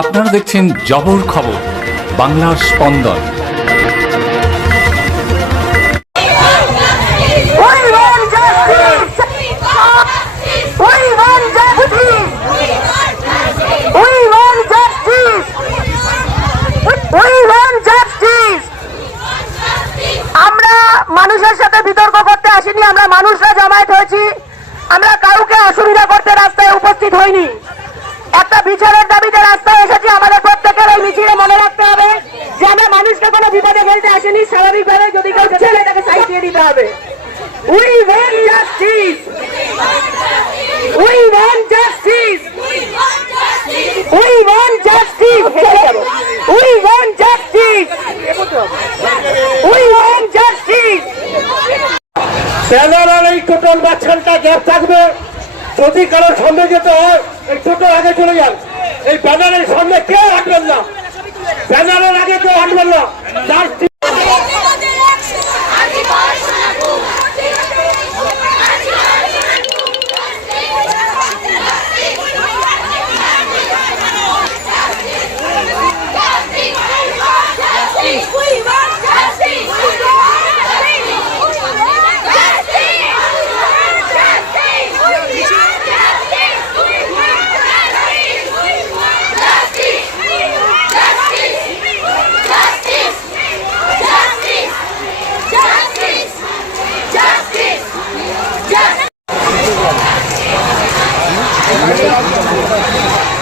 আপনারা দেখছেন জবর খবর, বাংলার স্পন্দন। মানুষের সাথে বিতর্ক করতে আসিনি, আমরা মানুষরা জমায়েত হয়েছি। আমরা কাউকে অসুবিধা করতে রাস্তায় উপস্থিত হইনি। একটা বিচারের দাবিতে রাস্তায় কোনো বিপদে ফেলতে আসিনি, স্বাভাবিকভাবে যদি কেউ ছেলে তাকে সাইড দিয়ে দিতে হবে want justice! We want justice! We want justice! We want justice! We want justice! Banner আর এই টোটাল মাঝখানটা গ্যাপ থাকবে যদি কারও সামনে যেতে হয়, এই টোটো আগে চলে যান এই ব্যানারের সামনে কেউ হাঁটবেন না ব্যানারের আগে কেউ いいね。